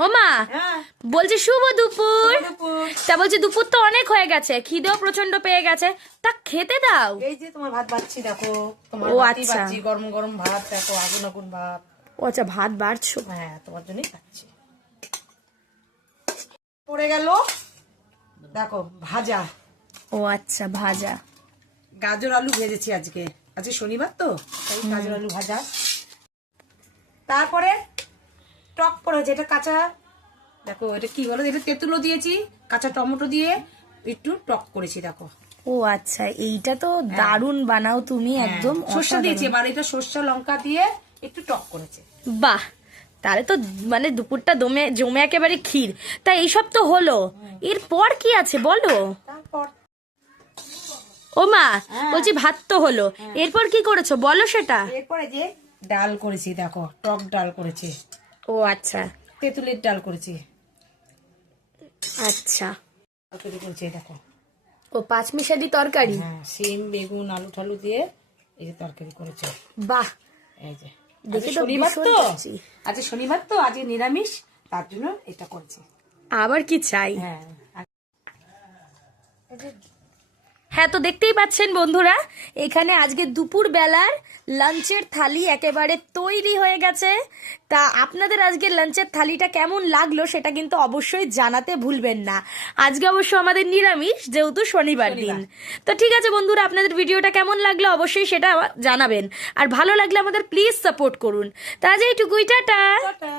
ও মা, হ্যাঁ বলছি শুভ দুপুর। দুপুর। তা বলছি দুপুর তো অনেক হয়ে গেছে, খিদেও প্রচন্ড পেয়ে গেছে, তা খেতে দাও। এই যে তোমার ভাত বাড়ছি দেখো, তোমার ও ভাতই আচ্ছা। বাড়ছি, গরম গরম ভাত দেখো, আগুন আগুন ভাত। ও আচ্ছা, ভাত বাড়ছো। হ্যাঁ তোমার জন্যই খাচ্ছি। পড়ে গেল দেখো ভাজা, ও আচ্ছা, ভাজা। গাজর আলু ভেজেছি আজকে, আজকে শনিবার তো তাই গাজর আলু ভাজা। তারপরে টক পড়েছে, এটা কাঁচা, দেখো এটা কি বলো, এটা তেঁতুলো দিয়েছি, কাঁচা টমেটো দিয়ে একটু টক করেছি দেখো। ও আচ্ছা, এইটা তো দারুণ বানাও তুমি, একদম সর্ষা অসাধারণ। দিয়েছি, এবার এটা সর্ষা লঙ্কা দিয়ে একটু টক করেছে। বাহ, তাহলে তো মানে দুপুরটা দমে জমে একেবারে ক্ষীর। তা এইসব তো হলো, এরপর কি আছে বলো। তারপর ও মা, বলছি ভাত তো হলো, এরপর কি করেছো বলো সেটা। এরপরে যে ডাল করেছি দেখো, টক ডাল করেছি, ও আচ্ছা তেঁতুলের ডাল করেছি, আচ্ছা। তরকারি করেছি দেখো। ও পাঁচমিশালি তরকারি। হ্যাঁ সিম বেগুন আলু ঠালু দিয়ে এই যে তরকারি করেছে। বাহ, এই যে দেখে আজকে তো শনিবার ভীষণ তো, খুশি। আজকে শনিবার তো, আজকে নিরামিষ, তার জন্য এটা করেছি। আবার কি চাই। হ্যাঁ হ্যাঁ, তো দেখতেই পাচ্ছেন বন্ধুরা, এখানে আজকে দুপুর বেলার লাঞ্চের থালি একেবারে তৈরি হয়ে গেছে। তা আপনাদের আজকে লাঞ্চের থালিটা কেমন লাগলো সেটা কিন্তু অবশ্যই জানাতে ভুলবেন না। আজকে অবশ্য আমাদের নিরামিষ, যেহেতু শনিবার দিন। তো ঠিক আছে বন্ধুরা, আপনাদের ভিডিওটা কেমন লাগলো অবশ্যই সেটা জানাবেন, আর ভালো লাগলে আমাদের প্লিজ সাপোর্ট করুন। তা আজ এইটুকুই, টাটা। টাটা।